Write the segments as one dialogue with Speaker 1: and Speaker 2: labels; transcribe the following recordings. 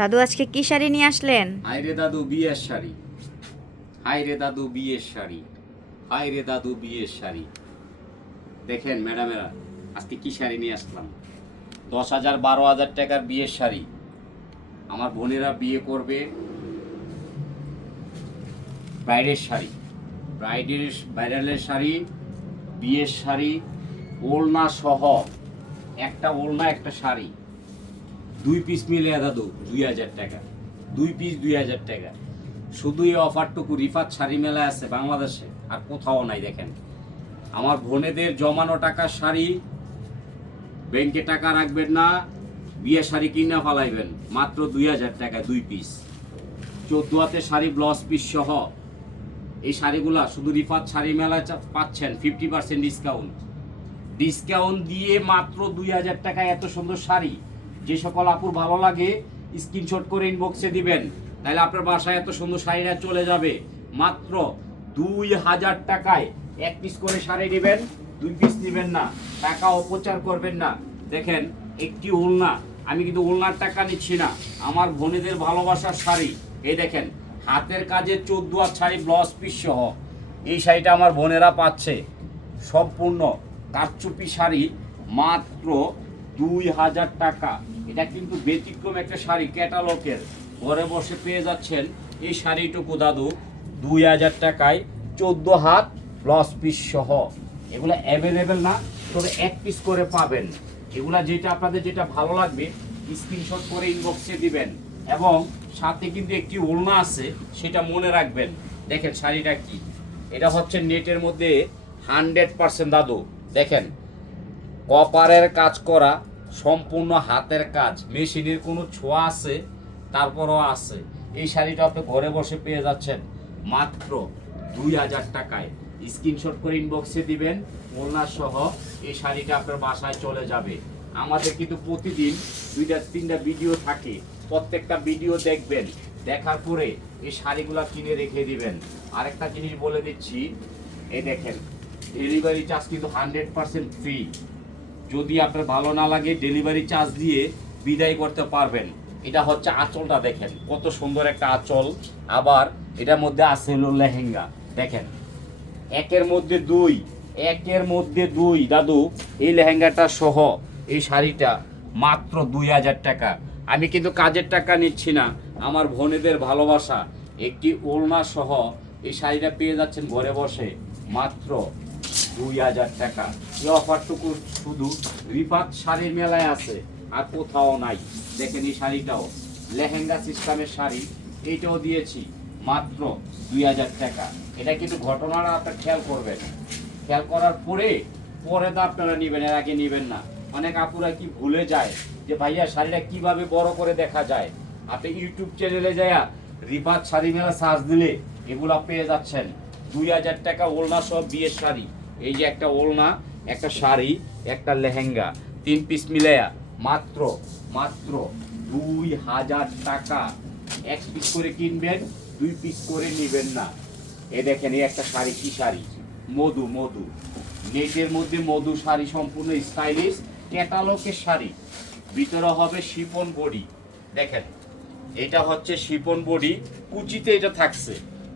Speaker 1: দাদু আজকে কি শাড়ি নিয়ে আসলেন?
Speaker 2: হাই রে দাদু বিয়ের শাড়ি। হাই রে দাদু বিয়ের শাড়ি। হাই রে দাদু বিয়ের শাড়ি। দেখেন ম্যাডামেরা, আজকে কি শাড়ি নিয়ে আসলাম? দশ হাজার বারো হাজার টাকার বিয়ের শাড়ি। আমার বোনেরা বিয়ে করবে ব্রাইডের শাড়ি। ব্রাইডের, ব্রাইডালের শাড়ি, বিয়ের শাড়ি ওড়না সহ। একটা ওড়না একটা শাড়ি। দুই পিস মিলে দাদু, দুই হাজার টাকা। দুই পিস দুই হাজার টাকা। শুধু এই অফারটুকু রিফাত শাড়ি মেলায় আছে বাংলাদেশে, আর কোথাও নাই দেখেন। আমার বোনেদের জমানো টাকার শাড়ি ব্যাংকে টাকা রাখবেন না, বিয়ে শাড়ি কিনে ফেলাইবেন, মাত্র দুই হাজার টাকা দুই পিস চোদ্দ হাতে শাড়ি ব্লাউজ পিস সহ। এই শাড়িগুলা শুধু রিফাত শাড়ি মেলায় পাচ্ছেন ফিফটি পার্সেন্ট ডিসকাউন্ট ডিসকাউন্ট দিয়ে মাত্র দুই হাজার টাকায় এত সুন্দর শাড়ি। যে সকল আপুর ভালো লাগে স্ক্রিনশট করে ইনবক্সে দিবেন। তাহলে আপনার বাসায় এত সুন্দর শাড়িটা চলে যাবে। মাত্র দুই হাজার টাকায় এক পিস করে শাড়ি নেবেন, দুই পিস নেবেন না, টাকা অপচার করবেন না। দেখেন, একটি ওলনা, আমি কিন্তু ওলনার টাকা নিচ্ছি না, আমার বোনেদের ভালোবাসার শাড়ি। এই দেখেন, হাতের কাজে চোদ্দ আর শাড়ি ব্লাউজ পিস সহ। এই শাড়িটা আমার বোনেরা পাচ্ছে। সম্পূর্ণ কারচুপি শাড়ি, মাত্র দুই হাজার টাকা। এটা কিন্তু ব্যতিক্রম একটা শাড়ি, ক্যাটালগের। ঘরে বসে পেয়ে যাচ্ছেন এই শাড়িটুকু দাদু, দুই হাজার টাকায়, চোদ্দ হাত প্লাস পিস সহ। এগুলো অ্যাভেলেবেল না, তবে এক পিস করে পাবেন। এগুলা যেটা আপনাদের যেটা ভালো লাগবে স্ক্রিনশট করে ইনবক্সে দিবেন। এবং সাথে কিন্তু একটি ওড়না আছে, সেটা মনে রাখবেন। দেখেন শাড়িটা কি। এটা হচ্ছে নেটের মধ্যে হান্ড্রেড পার্সেন্ট দাদু। দেখেন কপারের কাজ করা, সম্পূর্ণ হাতের কাজ। মেশিনের কোনো ছোঁয়া আছে? তারপরও আছে। এই শাড়িটা আপনি ঘরে বসে পেয়ে যাচ্ছেন মাত্র দুই হাজার টাকায়। স্ক্রিনশট করে ইনবক্সে দিবেন ওলনা সহ এই শাড়িটা আপনার বাসায় চলে যাবে। আমাদের কিন্তু প্রতিদিন দুইটা, তিনটা ভিডিও থাকে। প্রত্যেকটা ভিডিও দেখবেন, দেখার পরে এই শাড়িগুলো কিনে রেখে দিবেন। আরেকটা জিনিস বলে দিচ্ছি, এই দেখেন ডেলিভারি চার্জ কিন্তু হান্ড্রেড পার্সেন্ট ফ্রি যদি আপনার ভালো না লাগে ডেলিভারি চার্জ দিয়ে বিদায় করতে পারবেন। এটা হচ্ছে আঁচলটা দেখেন, কত সুন্দর একটা আঁচল। আবার এটার মধ্যে আছে হলো লেহেঙ্গা, দেখেন। একের মধ্যে দুই, একের মধ্যে দুই। দাদু, এই লেহেঙ্গাটা সহ এই শাড়িটা মাত্র দুই হাজার টাকা। আমি কিন্তু কাজের টাকা নিচ্ছি না, আমার বোনেদের ভালোবাসা। একটি ওড়না সহ এই শাড়িটা পেয়ে যাচ্ছেন ঘরে বসে, মাত্র দুই হাজার টাকা। এই অফারটুকু শুধু রিপাত শাড়ির মেলায় আছে, আর কোথাও নাই। দেখেন এই শাড়িটাও। লেহেঙ্গা সিস্টেমের শাড়ি, এইটাও দিয়েছি, মাত্র দুই হাজার টাকা। এটা কিন্তু ঘটনাটা আপনার খেয়াল করবেন। খেয়াল করার পরে পরে তো আপনারা নেবেন, এর আগে নেবেন না। অনেক আপুরা কি ভুলে যায় যে, ভাইয়া, শাড়িটা কীভাবে বড় করে দেখা যায়? আপনি ইউটিউব চ্যানেলে যায়া রিপাত শাড়ি মেলা সার্চ দিলে এগুলো পেয়ে যাচ্ছেন। দুই হাজার টাকা ওলনা সব বিয়ের শাড়ি। এই যে একটা ওলনা, একটা শাড়ি, একটা লেহেঙ্গা, তিন পিস মিলাইয়া মাত্র মাত্র দুই হাজার টাকা। এক পিস করে কিনবেন, দুই পিস করে নেবেন না। এ দেখেন, এই একটা শাড়ি, কি শাড়ি? মধু মধু। নেটের মধ্যে মধু শাড়ি সম্পূর্ণ স্টাইলিশ, ক্যাটালগের শাড়ি। ভিতরে হবে শিপন বডি। দেখেন, এটা হচ্ছে শিপন বডি। কুচিতে এটা থাকছে।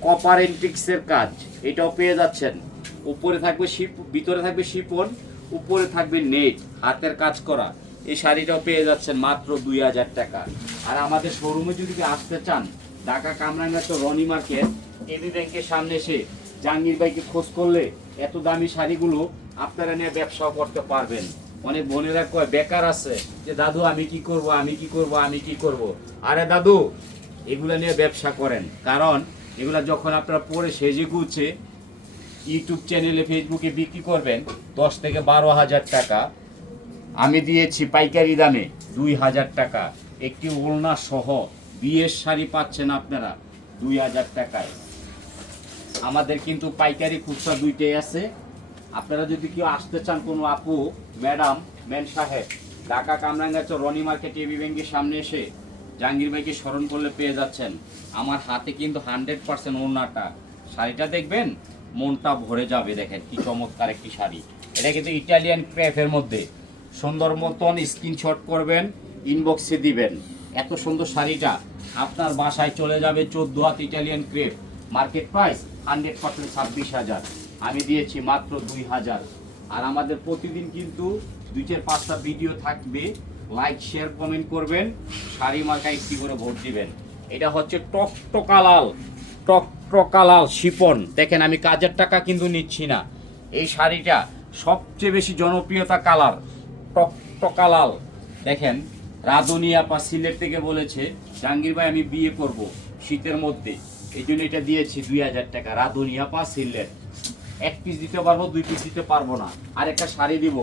Speaker 2: কপার এন্টিক্সের কাজ। এটাও পেয়ে যাচ্ছেন। উপরে থাকবে শিপ, ভিতরে থাকবে শিপন, উপরে থাকবে নেট, হাতের কাজ করা। এই শাড়িটাও পেয়ে যাচ্ছেন মাত্র দুই হাজার টাকা। আর আমাদের শোরুমে যদি আসতে চান, ঢাকা কামরাঙ্গা তো রনি মার্কেট এবি ব্যাংকের সামনে এসে জাহাঙ্গীর ভাইকে খোঁজ করলে এত দামি শাড়িগুলো আপনারা নিয়ে ব্যবসাও করতে পারবেন। অনেক বোনেরা কয়, বেকার আছে। যে, দাদু, আমি কি করব, আমি কি করব, আমি কি করব? আরে দাদু, এগুলো নিয়ে ব্যবসা করেন। কারণ, এগুলা যখন আপনারা পরে সেজে গুছে ইউটিউব চ্যানেলে, ফেসবুকে বিক্রি করবেন দশ থেকে বারো হাজার টাকা। আমি দিয়েছি পাইকারি দামে দুই হাজার টাকা। একটি ওড়না সহ বিয়ের শাড়ি পাচ্ছেন আপনারা দুই হাজার টাকায়। আমাদের কিন্তু পাইকারি খুচরা দুইটাই আছে। আপনারা যদি কেউ আসতে চান কোনো আপু, ম্যাডাম ম্যান সাহেব, ঢাকা কামরাঙ্গাচ রনি মার্কেট, এবি ব্যাংকের সামনে এসে জাহাঙ্গীর ভাইকে স্মরণ করলে পেয়ে যাচ্ছেন। আমার হাতে কিন্তু হান্ড্রেড পার্সেন্ট ওড়নাটা। শাড়িটা দেখবেন? মনটা ভরে যাবে দেখেন, কি চমৎকার একটি শাড়ি। এটা কিন্তু ইটালিয়ান ক্র্যাফের মধ্যে। সুন্দর মতন স্ক্রিনশট করবেন ইনবক্সে দিবেন। এত সুন্দর শাড়িটা আপনার বাসায় চলে যাবে চোদ্দ হাত Italian crepe market price hundred percent ছাব্বিশ হাজার। আমি দিয়েছি মাত্র দুই হাজার। আর আমাদের প্রতিদিন কিন্তু দুই চার পাঁচটা ভিডিও থাকবে। লাইক শেয়ার কমেন্ট করবেন। শাড়ি মার্কা একটি করে ভোট দিবেন? এটা হচ্ছে টক টকটকালাল টকটকালাল শিপন। দেখেন, আমি কাজের টাকা কিন্তু নিচ্ছি না। এই শাড়িটা সবচেয়ে বেশি জনপ্রিয়তা কালার টকটকালাল দেখেন, রাধুনি আপা সিলেট থেকে বলেছে, জাহাঙ্গীর ভাই, আমি বিয়ে করব শীতের মধ্যে। এই জন্য এটা দিয়েছি দুই হাজার টাকা। রাধুনি আপা সিলেট। এক পিস দিতে পারব, দুই পিস দিতে পারব না। আর একটা শাড়ি দিব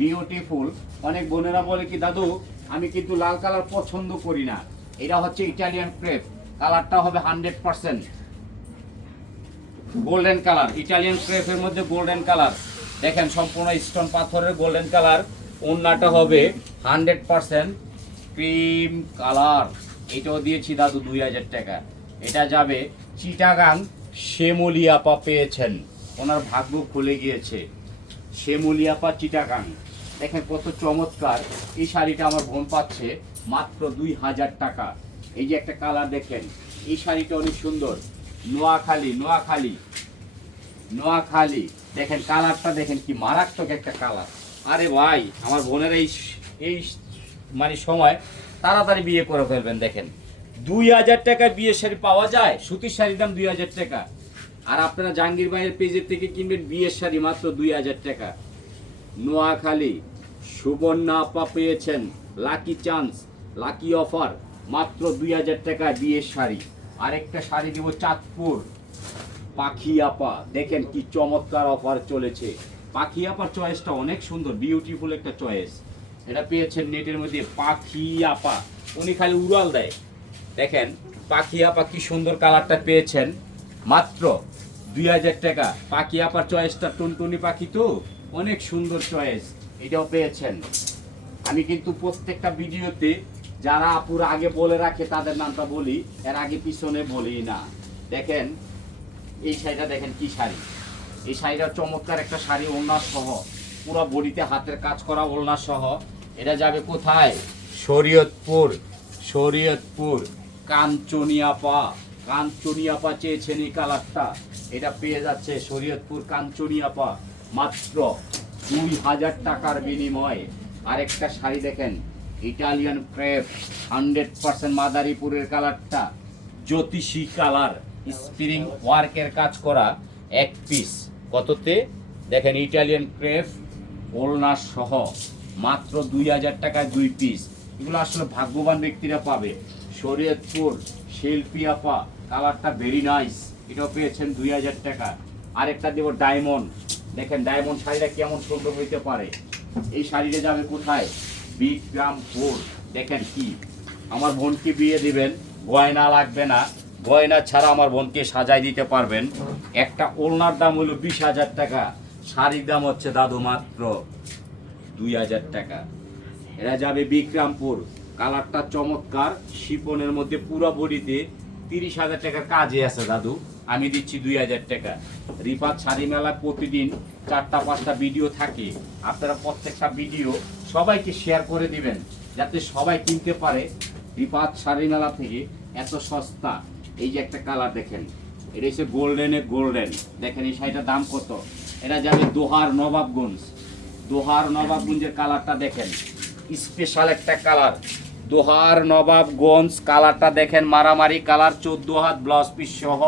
Speaker 2: বিউটিফুল অনেক বোনেরা বলে কি, দাদু, আমি কিন্তু লাল কালার পছন্দ করি না। এটা হচ্ছে ইটালিয়ান ক্রেপ কালারটা হবে hundred percent golden colour, Italian ক্রেপের মধ্যে গোল্ডেন কালার। দেখেন, সম্পূর্ণ স্টোন পাথরের গোল্ডেন কালার। ওন্নাটা হবে হান্ড্রেড পার্সেন্ট ক্রিম কালার। এটাও দিয়েছি দাদু দুই হাজার টাকা। এটা যাবে চিটাগাং শেমলিয়াপা পেয়েছেন। ওনার ভাগ্য খুলে গিয়েছে। শেমলিয়াপা চিটাগাং। দেখেন কত চমৎকার। এই শাড়িটা আমার বোন পাচ্ছে মাত্র দুই হাজার টাকা। এই যে একটা কালার দেখেন, এই শাড়িটা অনেক সুন্দর। নোয়াখালী নোয়াখালী নোয়াখালী। দেখেন কালারটা, দেখেন কি মারাত্মক একটা কালার। আরে ভাই, আমার বোনের এই এই মানে সময় তাড়াতাড়ি বিয়ে করে ফেলবেন, দেখেন। দুই হাজার টাকায় বিয়ের শাড়ি পাওয়া যায়, সুতির শাড়ির দাম দুই হাজার টাকা। আর আপনারা জাহাঙ্গীর ভাইয়ের পেজের থেকে কিনবেন বিয়ের শাড়ি মাত্র দুই হাজার টাকা। নোয়াখালী, সুবর্ণা আপা পেয়েছেন, লাকি চান্স, লাকি অফার, মাত্র দুই হাজার টাকা বিয়ের শাড়ি। আরেকটা শাড়ি দেবো চাঁদপুর। পাখি আপা দেখেন কি চমৎকার অফার চলেছে। পাখি আপার চয়েসটা অনেক সুন্দর বিউটিফুল একটা চয়েস এটা পেয়েছেন নেটের মধ্যে পাখি আপা উনি খালি উড়াল দেয়। দেখেন পাখি আপা কি সুন্দর কালারটা পেয়েছেন। মাত্র দুই হাজার টাকা। পাখি আপার চয়েসটা টুনটুনি পাখি তো? অনেক সুন্দর চয়েস এটাও পেয়েছেন। আমি কিন্তু প্রত্যেকটা ভিডিওতে যারা আপুর আগে বলে রাখে, তাদের নামটা বলি, এর আগে পিছনে বলি না। দেখেন, এই শাড়িটা দেখেন কি শাড়ি। এই শাড়িটা চমৎকার একটা শাড়ি ওলনা সহ। পুরো বডিতে হাতের কাজ করা ওলনা সহ। এটা যাবে কোথায়? শরীয়তপুর শরীয়তপুর, কাঞ্চনিয়াপা। কাঞ্চনিয়াপা চেয়েছেন এই কালারটা এটা পেয়ে যাচ্ছে শরীয়তপুর, কাঞ্চনিয়াপা। মাত্র দুই হাজার টাকার বিনিময়ে আরেকটা শাড়ি দেখেন। ইটালিয়ান ক্রেপ হান্ড্রেড পার্সেন্ট মাদারীপুরের কালারটা। জ্যোতিষী কালার স্প্রিং ওয়ার্কের কাজ করা এক পিস কততে? দেখেন ইটালিয়ান ক্রেপ ওলনা সহ, মাত্র দুই হাজার টাকায় দুই পিস এগুলো আসলে ভাগ্যবান ব্যক্তিরা পাবে। শরীয়তপুর, শিল্পী আপা, কালারটা ভেরি নাইস এটাও পেয়েছেন দুই হাজার টাকা। আরেকটা দেবো ডায়মন্ড দেখেন ডায়মন্ড শাড়িটা কেমন সুন্দর হইতে পারে। এই শাড়িটা যাবে কোথায়? বিক্রামপুর দেখেন কি? আমার বোনকে বিয়ে দিবেন, গয়না লাগবে না। গয়না ছাড়া আমার বোনকে সাজাই দিতে পারবেন। একটা ওলনার দাম হলো বিশ হাজার টাকা, শাড়ির দাম হচ্ছে দাদু মাত্র দুই হাজার টাকা। এরা যাবে বিক্রামপুর। কালারটা চমৎকার শিপনের মধ্যে পুরো বডিতে তিরিশ হাজার টাকার কাজে আছে দাদু। আমি দিচ্ছি দুই হাজার টাকা। রিপাত শাড়ি মেলা প্রতিদিন চারটা পাঁচটা ভিডিও থাকে। আপনারা প্রত্যেকটা ভিডিও সবাইকে শেয়ার করে দিবেন, যাতে সবাই কিনতে পারে রিপাত শাড়ি থেকে এত সস্তা। এই যে একটা কালার দেখেন, এটা হচ্ছে গোল্ডেনে গোল্ডেন দেখেন এই শাড়িটার দাম কত? এটা যাবে দোহার নবাবগঞ্জ। দোহার নবাবগঞ্জের কালারটা দেখেন স্পেশাল একটা কালার দোহার নবাবগঞ্জ কালারটা দেখেন, মারামারি কালার চোদ্দ হাত ব্লাউজ পিস সহ।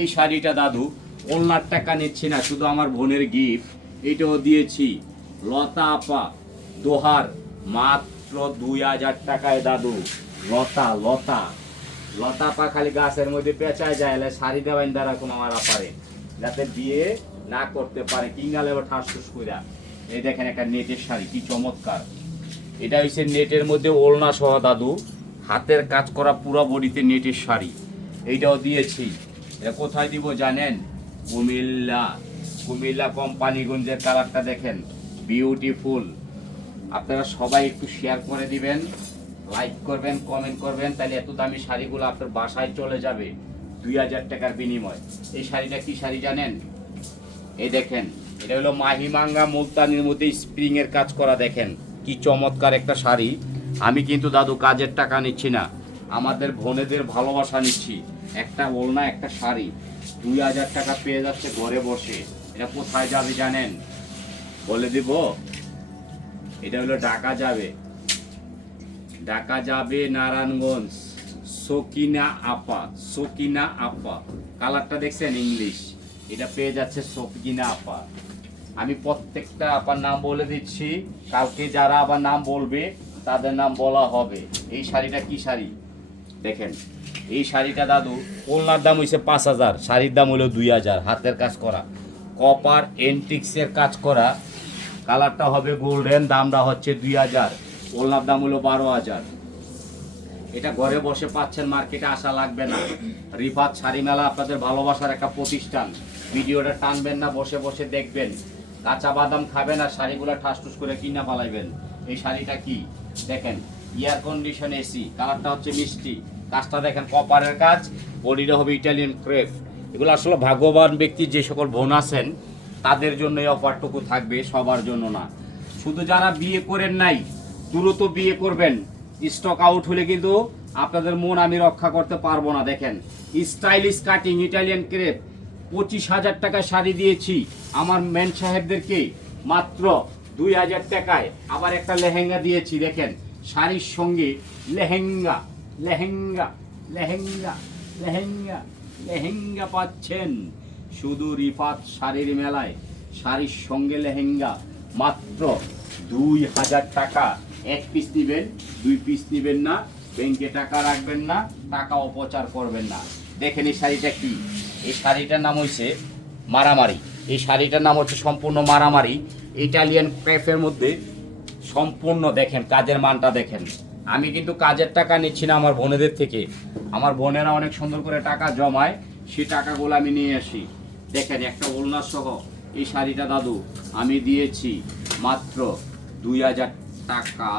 Speaker 2: এই শাড়িটা দাদু ওলনার টাকা নিচ্ছি না, শুধু আমার বোনের গিফট এটাও দিয়েছি। লতা আপা দোহার মাত্র দুই হাজার টাকায় দাদু। লতা লতা। লতা পা খালি গাছের মধ্যে পেঁচায় যায়, এলে শাড়ি দেবেন দ্বারা কোনো আমার পারে যাতে বিয়ে না করতে পারে কিংগালে এবার ঠাস ঠুস কইরা। এই দেখেন একটা নেটের শাড়ি, কি চমৎকার। এটা হচ্ছে নেটের মধ্যে ওলনা সহ দাদু। হাতের কাজ করা পুরো বডিতে নেটের শাড়ি। এইটাও দিয়েছি। এটা কোথায় দিব জানেন? কুমিল্লা। কুমিল্লা কোম্পানিগঞ্জের কালারটা দেখেন। বিউটিফুল আপনারা সবাই একটু শেয়ার করে দিবেন লাইক করবেন কমেন্ট করবেন, তাহলে এত দামি শাড়িগুলো আপনার বাসায় চলে যাবে দুই হাজার টাকার বিনিময়। এই শাড়িটা কি শাড়ি জানেন? এই দেখেন, এটা হলো মাহিমাঙ্গা মুলতানির মধ্যে স্প্রিং এর কাজ করা দেখেন, কি চমৎকার একটা শাড়ি। আমি কিন্তু দাদু কাজের টাকা নিচ্ছি না, আমাদের বোনেদের ভালোবাসা নিচ্ছি। একটা ওলনা একটা শাড়ি, দুই হাজার টাকা পেয়ে যাচ্ছে ঘরে বসে। এটা কোথায় যাবে জানেন? বলে দিব। এটা হলো ঢাকা যাবে। ঢাকা যাবে নারায়ণগঞ্জ। সকিনা আপা সকিনা আপা। কালারটা দেখছেন ইংলিশ। এটা পেয়ে যাচ্ছে সকিনা আপা। আমি প্রত্যেকটা আপার নাম বলে দিচ্ছি। কালকে যারা আবার নাম বলবে, তাদের নাম বলা হবে। এই শাড়িটা কি শাড়ি? দেখেন, এই শাড়িটা দাদু ওলনার দাম হইছে পাঁচ হাজার, শাড়ির দাম হলো দুই হাজার, হাতের কাজ করা। কপার এন্টিক্সের কাজ করা কালারটা হবে গোল্ডেন, দামটা হচ্ছে দুই হাজার। ওলনার দাম হলো বারো হাজার। এটা ঘরে বসে পাচ্ছেন, মার্কেটে আসা লাগবে না। রিফাত শাড়ি মেলা আপনাদের ভালোবাসার একটা প্রতিষ্ঠান। ভিডিওটা টানবেন না, বসে বসে দেখবেন। কাঁচা বাদাম খাবেন আর শাড়িগুলো ঠাসঠুস করে কিনা পালাইবেন এই শাড়িটা কি? দেখেন এয়ার কন্ডিশন এসি কালারটা হচ্ছে মিষ্টি। কাজটা দেখেন কপারের কাজ বডিটা হবে ইটালিয়ান ক্রেপ এগুলো আসলে ভাগ্যবান ব্যক্তি যে সকল বোন আছেন তাদের জন্য অফারটুকু থাকবে, সবার জন্য না। শুধু যারা বিয়ে করেন নাই, দ্রুত বিয়ে করবেন। স্টক আউট হলে কিন্তু আপনাদের মন আমি রক্ষা করতে পারব না, দেখেন। স্টাইলিশ কাটিং ইটালিয়ান ক্রেপ পঁচিশ হাজার টাকা শাড়ি দিয়েছি। আমার ম্যান সাহেবদেরকে মাত্র দুই হাজার টাকায় আবার একটা লেহেঙ্গা দিয়েছি, দেখেন। শাড়ির সঙ্গে লেহেঙ্গা লেহেঙ্গা লেহেঙ্গা লেহেঙ্গা লেহেঙ্গা পাচ্ছেন। শুধু রিফাত শাড়ির মেলায়, শাড়ির সঙ্গে লেহেঙ্গা মাত্র দুই হাজার টাকা। এক পিস নিবেন, দুই পিস নিবেন না ব্যাংকে টাকা রাখবেন না, টাকা অপচার করবেন না। দেখেন এই শাড়িটা কি? এই শাড়িটার নাম হচ্ছে মারামারি। এই শাড়িটার নাম হচ্ছে সম্পূর্ণ মারামারি। ইটালিয়ান ক্রেফের মধ্যে সম্পূর্ণ দেখেন, কাজের মানটা দেখেন। আমি কিন্তু কাজের টাকা নিচ্ছি না আমার বোনেদের থেকে। আমার বোনেরা অনেক সুন্দর করে টাকা জমায় সেই টাকাগুলো আমি নিয়ে আসি। দেখেন একটা ওলনা সহ এই শাড়িটা দাদু আমি দিয়েছি মাত্র দুই হাজার টাকা।